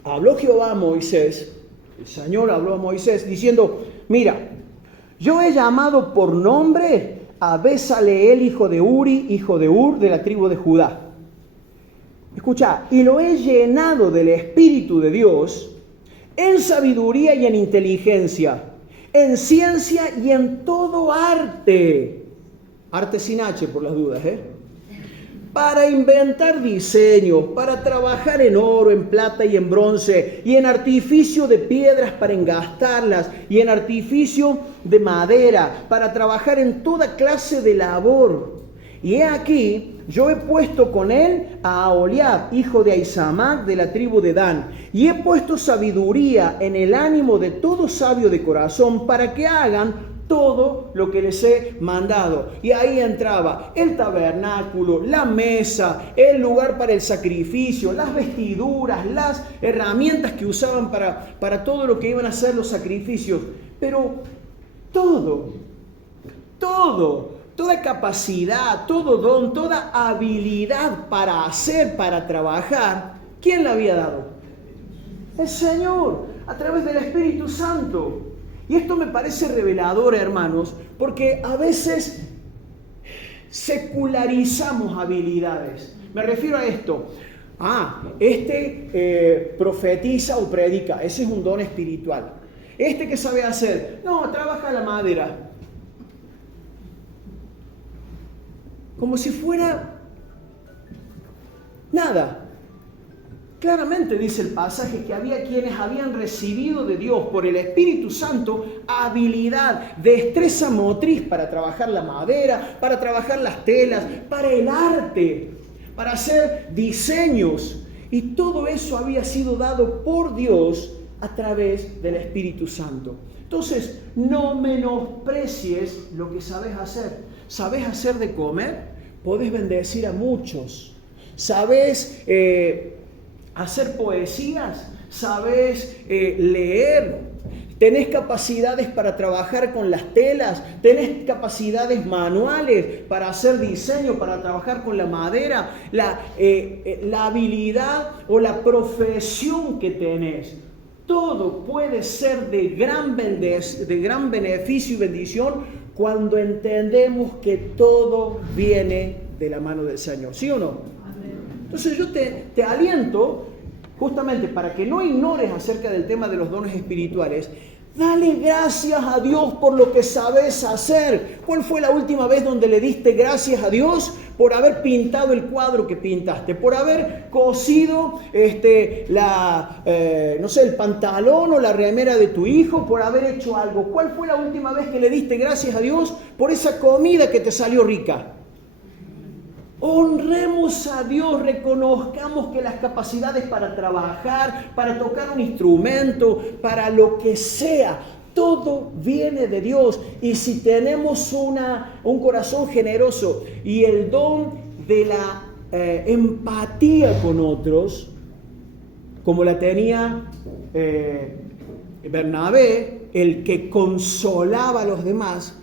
habló Jehová a Moisés, el Señor habló a Moisés diciendo, mira, yo he llamado por nombre a Bezaleel, hijo de Uri, hijo de Ur, de la tribu de Judá. Escucha, y lo he llenado del Espíritu de Dios en sabiduría y en inteligencia, en ciencia y en todo arte. Arte sin H por las dudas, para inventar diseños, para trabajar en oro, en plata y en bronce, y en artificio de piedras para engastarlas, y en artificio de madera, para trabajar en toda clase de labor. Y he aquí, yo he puesto con él a Aholiab, hijo de Ahisamac, de la tribu de Dan, y he puesto sabiduría en el ánimo de todo sabio de corazón, para que hagan todo lo que les he mandado. Y ahí entraba el tabernáculo, la mesa, el lugar para el sacrificio, las vestiduras, las herramientas que usaban para todo lo que iban a hacer los sacrificios. Pero toda capacidad, todo don, toda habilidad para hacer, para trabajar, ¿quién la había dado? El Señor, a través del Espíritu Santo. Y esto me parece revelador, hermanos, porque a veces secularizamos habilidades. Me refiero a esto. Profetiza o predica, ese es un don espiritual. ¿Qué sabe hacer? No, trabaja la madera. Como si fuera nada. Claramente dice el pasaje que había quienes habían recibido de Dios por el Espíritu Santo habilidad, destreza motriz para trabajar la madera, para trabajar las telas, para el arte, para hacer diseños. Y todo eso había sido dado por Dios a través del Espíritu Santo. Entonces, no menosprecies lo que sabes hacer. ¿Sabes hacer de comer? Podés bendecir a muchos. ¿Sabes hacer poesías? ¿Sabes leer? ¿Tenés capacidades para trabajar con las telas? ¿Tenés capacidades manuales para hacer diseño, para trabajar con la madera? La habilidad o la profesión que tenés. Todo puede ser de gran beneficio y bendición cuando entendemos que todo viene de la mano del Señor. ¿Sí o no? Entonces yo te aliento, justamente para que no ignores acerca del tema de los dones espirituales, dale gracias a Dios por lo que sabes hacer. ¿Cuál fue la última vez donde le diste gracias a Dios por haber pintado el cuadro que pintaste? Por haber cosido el pantalón o la remera de tu hijo, por haber hecho algo. ¿Cuál fue la última vez que le diste gracias a Dios por esa comida que te salió rica? Honremos a Dios, reconozcamos que las capacidades para trabajar, para tocar un instrumento, para lo que sea, todo viene de Dios. Y si tenemos un corazón generoso y el don de la empatía con otros, como la tenía Bernabé, el que consolaba a los demás,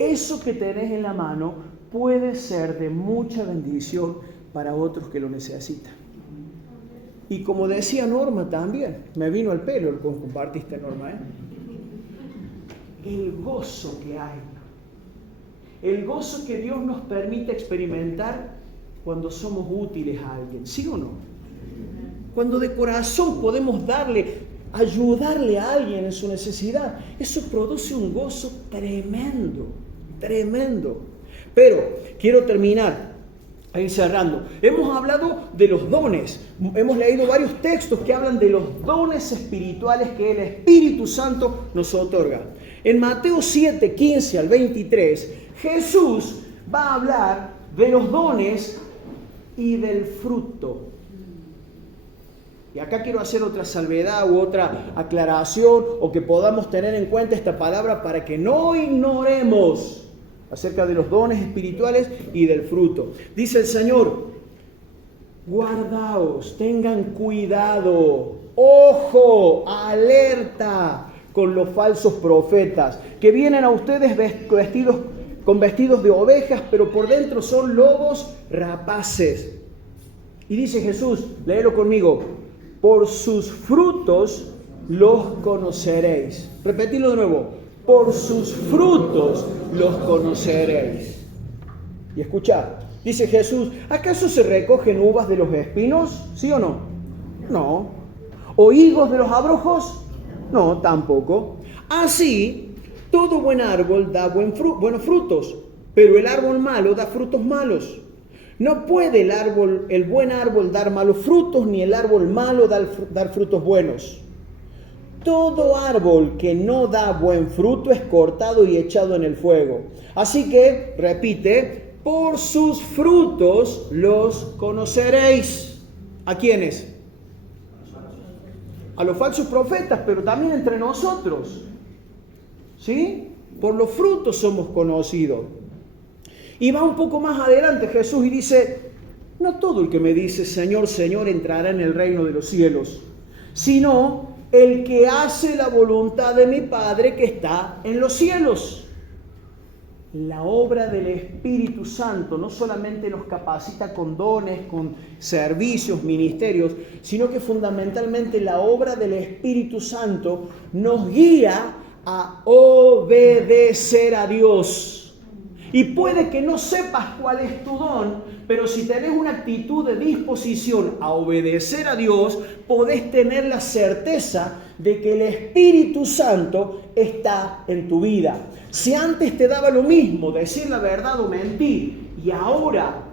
eso que tenés en la mano puede ser de mucha bendición para otros que lo necesitan. Y como decía Norma también, me vino al pelo el compartiste, Norma, el gozo que hay. El gozo que Dios nos permite experimentar cuando somos útiles a alguien, ¿sí o no? Cuando de corazón podemos ayudarle a alguien en su necesidad, eso produce un gozo tremendo, tremendo. Pero quiero terminar, ahí cerrando. Hemos hablado de los dones, hemos leído varios textos que hablan de los dones espirituales que el Espíritu Santo nos otorga. En Mateo 7, 15 al 23, Jesús va a hablar de los dones y del fruto. Y acá quiero hacer otra salvedad u otra aclaración, o que podamos tener en cuenta esta palabra para que no ignoremos acerca de los dones espirituales y del fruto. Dice el Señor: guardaos, tengan cuidado, ojo, alerta con los falsos profetas, que vienen a ustedes con vestidos de ovejas, pero por dentro son lobos rapaces. Y dice Jesús, léelo conmigo: por sus frutos los conoceréis. Repetidlo de nuevo: por sus frutos los conoceréis. Y escuchad, dice Jesús: ¿acaso se recogen uvas de los espinos? ¿Sí o no? No. ¿O higos de los abrojos? No, tampoco. Así, todo buen árbol da buenos frutos, pero el árbol malo da frutos malos. No puede el buen árbol dar malos frutos, ni el árbol malo dar frutos buenos. Todo árbol que no da buen fruto es cortado y echado en el fuego. Así que, repite, por sus frutos los conoceréis. ¿A quiénes? A los falsos profetas, pero también entre nosotros. ¿Sí? Por los frutos somos conocidos. Y va un poco más adelante Jesús y dice: no todo el que me dice Señor, Señor entrará en el reino de los cielos, sino el que hace la voluntad de mi Padre que está en los cielos. La obra del Espíritu Santo no solamente nos capacita con dones, con servicios, ministerios, sino que fundamentalmente la obra del Espíritu Santo nos guía a obedecer a Dios. Y puede que no sepas cuál es tu don, pero si tenés una actitud de disposición a obedecer a Dios, podés tener la certeza de que el Espíritu Santo está en tu vida. Si antes te daba lo mismo decir la verdad o mentir, y ahora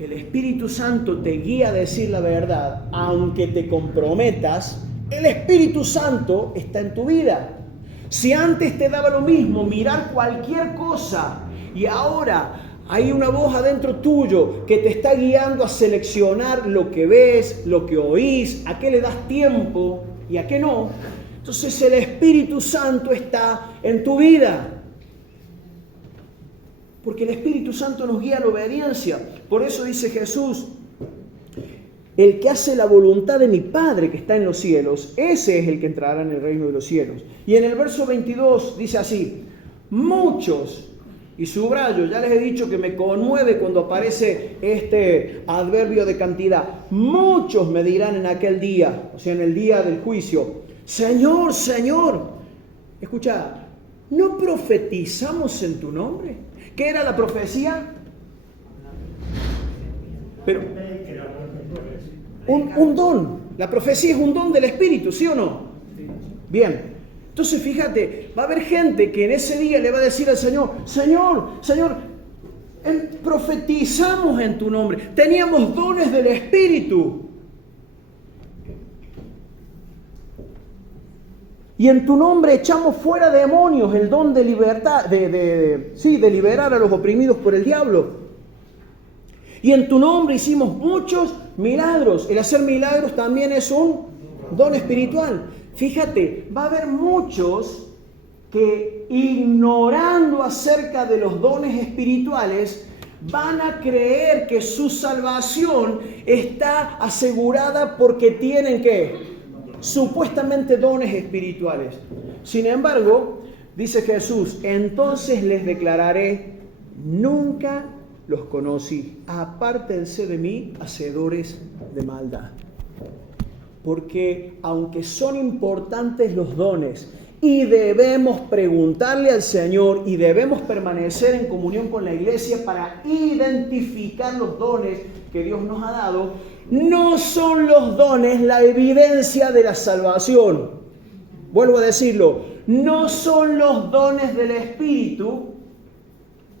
el Espíritu Santo te guía a decir la verdad, aunque te comprometas, el Espíritu Santo está en tu vida. Si antes te daba lo mismo mirar cualquier cosa, y ahora hay una voz adentro tuyo que te está guiando a seleccionar lo que ves, lo que oís, a qué le das tiempo y a qué no, entonces el Espíritu Santo está en tu vida. Porque el Espíritu Santo nos guía a la obediencia. Por eso dice Jesús: el que hace la voluntad de mi Padre que está en los cielos, ese es el que entrará en el reino de los cielos. Y en el verso 22 dice así: muchos, y subrayo, ya les he dicho que me conmueve cuando aparece este adverbio de cantidad, muchos me dirán en aquel día, o sea, en el día del juicio: Señor, Señor, escucha, ¿no profetizamos en tu nombre? ¿Qué era la profecía? Pero un don. La profecía es un don del Espíritu, ¿sí o no? Bien. Entonces fíjate, va a haber gente que en ese día le va a decir al Señor: Señor, Señor, profetizamos en tu nombre, teníamos dones del Espíritu. Y en tu nombre echamos fuera demonios, el don de libertad, de liberar a los oprimidos por el diablo. Y en tu nombre hicimos muchos milagros. El hacer milagros también es un don espiritual. Fíjate, va a haber muchos que, ignorando acerca de los dones espirituales, van a creer que su salvación está asegurada porque tienen ¿qué? Supuestamente dones espirituales. Sin embargo, dice Jesús: entonces les declararé: nunca los conocí, apártense de mí, hacedores de maldad. Porque aunque son importantes los dones y debemos preguntarle al Señor y debemos permanecer en comunión con la iglesia para identificar los dones que Dios nos ha dado. No son los dones la evidencia de la salvación. Vuelvo a decirlo, no son los dones del Espíritu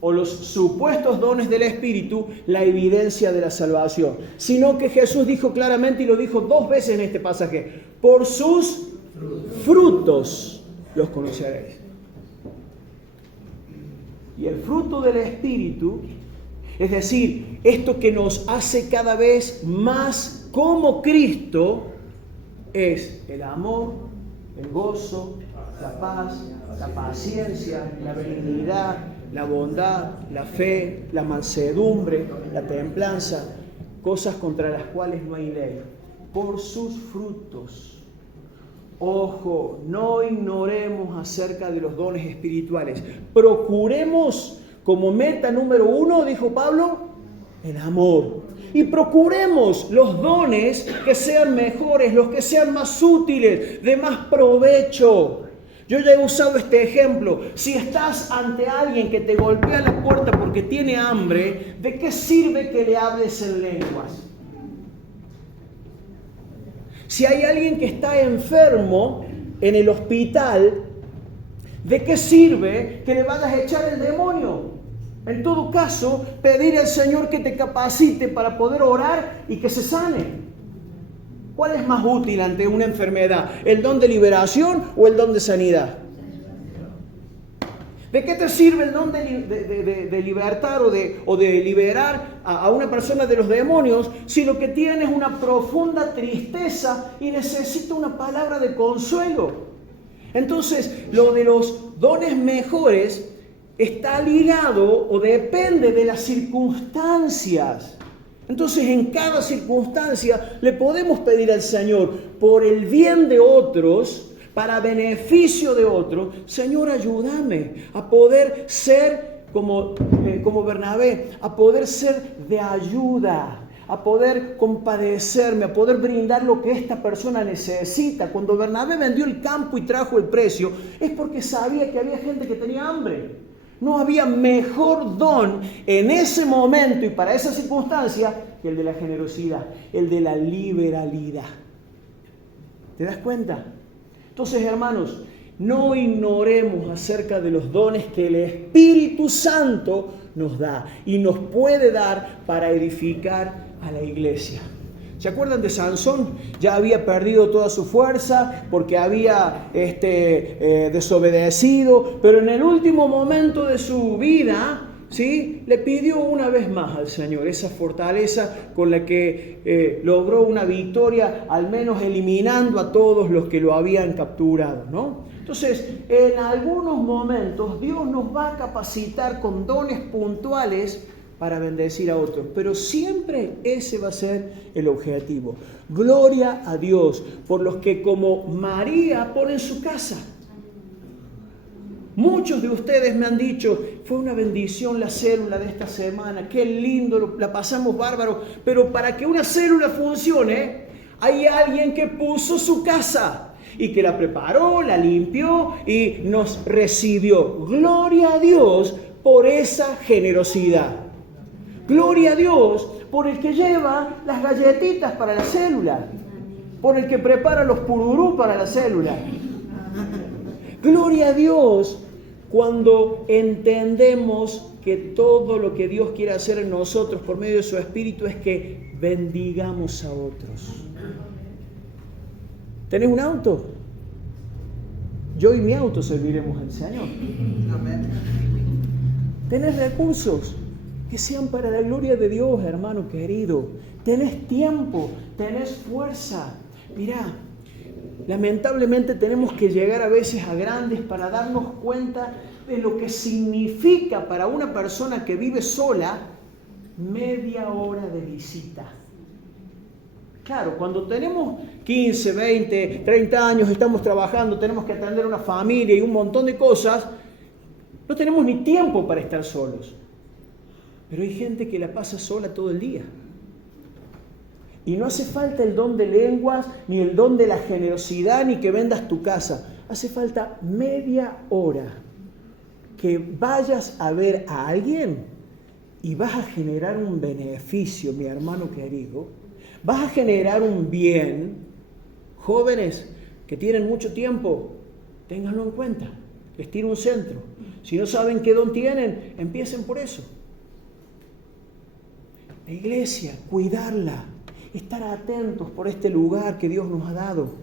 o los supuestos dones del Espíritu la evidencia de la salvación, sino que Jesús dijo claramente, y lo dijo 2 veces en este pasaje, por sus frutos los conoceréis. Y el fruto del Espíritu, es decir, esto que nos hace cada vez más como Cristo, es el amor, el gozo, la paz, la paciencia, la benignidad, la bondad, la fe, la mansedumbre, la templanza, cosas contra las cuales no hay ley. Por sus frutos. Ojo, no ignoremos acerca de los dones espirituales. Procuremos como meta número 1, dijo Pablo, el amor. Y procuremos los dones que sean mejores, los que sean más útiles, de más provecho. Yo ya he usado este ejemplo. Si estás ante alguien que te golpea la puerta porque tiene hambre, ¿de qué sirve que le hables en lenguas? Si hay alguien que está enfermo en el hospital, ¿de qué sirve que le vayas a echar el demonio? En todo caso, pedir al Señor que te capacite para poder orar y que se sane. ¿Cuál es más útil ante una enfermedad? ¿El don de liberación o el don de sanidad? ¿De qué te sirve el don de libertar o de liberar a una persona de los demonios si lo que tiene es una profunda tristeza y necesita una palabra de consuelo? Entonces, lo de los dones mejores está ligado o depende de las circunstancias. Entonces, en cada circunstancia le podemos pedir al Señor por el bien de otros, para beneficio de otros, Señor, ayúdame a poder ser como Bernabé, a poder ser de ayuda, a poder compadecerme, a poder brindar lo que esta persona necesita. Cuando Bernabé vendió el campo y trajo el precio, es porque sabía que había gente que tenía hambre. No había mejor don en ese momento y para esa circunstancia que el de la generosidad, el de la liberalidad. ¿Te das cuenta? Entonces, hermanos, no ignoremos acerca de los dones que el Espíritu Santo nos da y nos puede dar para edificar a la iglesia. ¿Se acuerdan de Sansón? Ya había perdido toda su fuerza porque había desobedecido, pero en el último momento de su vida, ¿sí?, le pidió una vez más al Señor esa fortaleza con la que logró una victoria, al menos eliminando a todos los que lo habían capturado, ¿no? Entonces, en algunos momentos Dios nos va a capacitar con dones puntuales para bendecir a otros, pero siempre ese va a ser el objetivo. Gloria a Dios por los que como María ponen su casa. Muchos de ustedes me han dicho, fue una bendición la célula de esta semana, qué lindo, la pasamos bárbaro, pero para que una célula funcione, hay alguien que puso su casa y que la preparó, la limpió y nos recibió. Gloria a Dios por esa generosidad. Gloria a Dios por el que lleva las galletitas para la célula, por el que prepara los pururú para la célula. Gloria a Dios cuando entendemos que todo lo que Dios quiere hacer en nosotros por medio de su Espíritu es que bendigamos a otros. ¿Tenés un auto? Yo y mi auto serviremos al Señor. ¿Tenés recursos? Que sean para la gloria de Dios, hermano querido. Tenés tiempo, tenés fuerza. Mirá, lamentablemente tenemos que llegar a veces a grandes para darnos cuenta de lo que significa para una persona que vive sola media hora de visita. Claro, cuando tenemos 15, 20, 30 años, estamos trabajando, tenemos que atender una familia y un montón de cosas, no tenemos ni tiempo para estar solos. Pero hay gente que la pasa sola todo el día. Y no hace falta el don de lenguas, ni el don de la generosidad, ni que vendas tu casa. hace falta media hora que vayas a ver a alguien y vas a generar un beneficio, mi hermano querido. Vas a generar un bien. Jóvenes que tienen mucho tiempo, ténganlo en cuenta. Les tiro un centro. Si no saben qué don tienen, empiecen por eso. La iglesia, cuidarla, estar atentos por este lugar que Dios nos ha dado.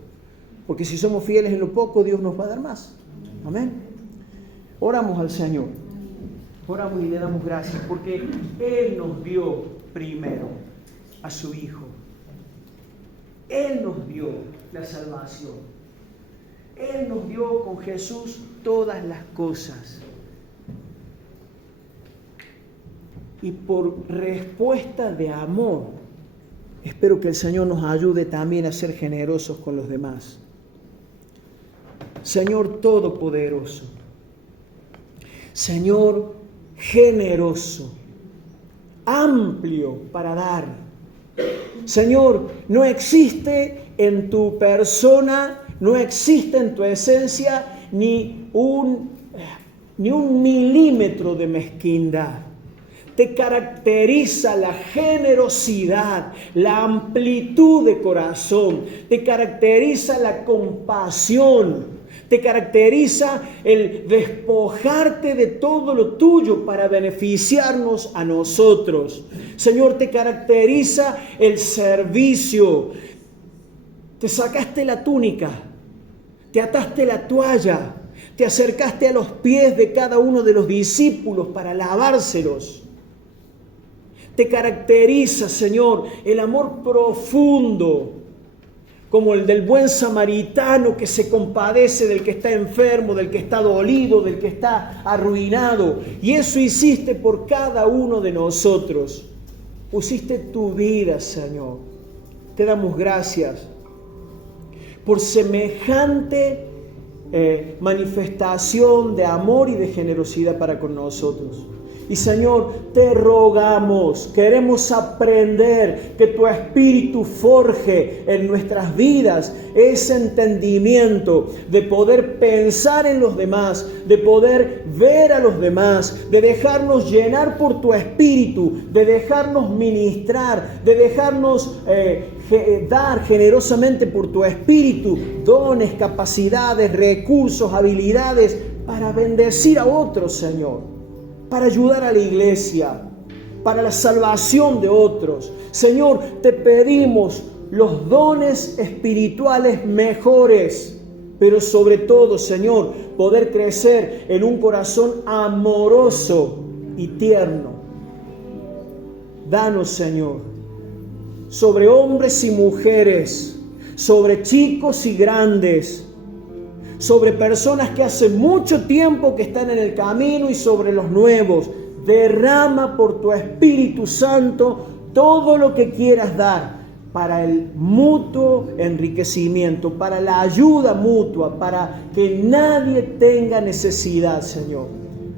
Porque si somos fieles en lo poco, Dios nos va a dar más. Amén. Oramos al Señor. Oramos y le damos gracias porque Él nos dio primero a su Hijo. Él nos dio la salvación. Él nos dio con Jesús todas las cosas. Y por respuesta de amor, espero que el Señor nos ayude también a ser generosos con los demás. Señor Todopoderoso, Señor generoso, amplio para dar. Señor, no existe en tu persona, no existe en tu esencia ni un milímetro de mezquindad. Te caracteriza la generosidad, la amplitud de corazón, te caracteriza la compasión, te caracteriza el despojarte de todo lo tuyo para beneficiarnos a nosotros. Señor, te caracteriza el servicio. Te sacaste la túnica, te ataste la toalla, te acercaste a los pies de cada uno de los discípulos para lavárselos. Te caracteriza, Señor, el amor profundo, como el del buen samaritano que se compadece del que está enfermo, del que está dolido, del que está arruinado. Y eso hiciste por cada uno de nosotros. Pusiste tu vida, Señor. Te damos gracias por semejante manifestación de amor y de generosidad para con nosotros. Y Señor, te rogamos, queremos aprender que tu Espíritu forje en nuestras vidas ese entendimiento de poder pensar en los demás, de poder ver a los demás, de dejarnos llenar por tu Espíritu, de dejarnos ministrar, de dejarnos dar generosamente por tu Espíritu dones, capacidades, recursos, habilidades para bendecir a otros, Señor. Para ayudar a la iglesia, para la salvación de otros. Señor, te pedimos los dones espirituales mejores, pero sobre todo, Señor, poder crecer en un corazón amoroso y tierno. Danos, Señor, sobre hombres y mujeres, sobre chicos y grandes, sobre personas que hace mucho tiempo que están en el camino y sobre los nuevos. Derrama por tu Espíritu Santo todo lo que quieras dar para el mutuo enriquecimiento, para la ayuda mutua, para que nadie tenga necesidad, Señor.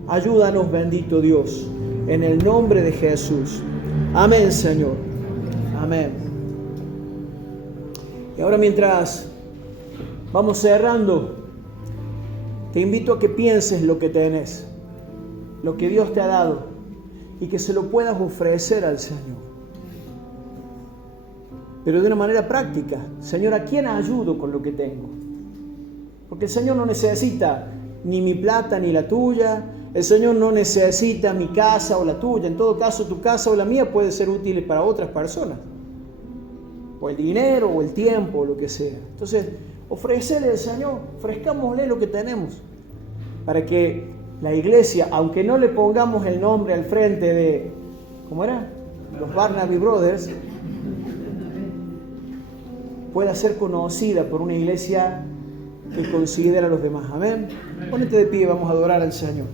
Ayúdanos, bendito Dios, en el nombre de Jesús. Amén, Señor. Amén. Y ahora, mientras vamos cerrando, te invito a que pienses lo que tenés, lo que Dios te ha dado, y que se lo puedas ofrecer al Señor. Pero de una manera práctica. Señor, ¿a quién ayudo con lo que tengo? Porque el Señor no necesita ni mi plata ni la tuya. El Señor no necesita mi casa o la tuya. En todo caso, tu casa o la mía puede ser útil para otras personas. O el dinero, o el tiempo, o lo que sea. Entonces, ofrecerle al Señor, ofrezcámosle lo que tenemos, para que la iglesia, aunque no le pongamos el nombre al frente de, ¿cómo era? Los Barnaby Brothers, pueda ser conocida por una iglesia que considera a los demás. Amén. Ponete de pie, vamos a adorar al Señor.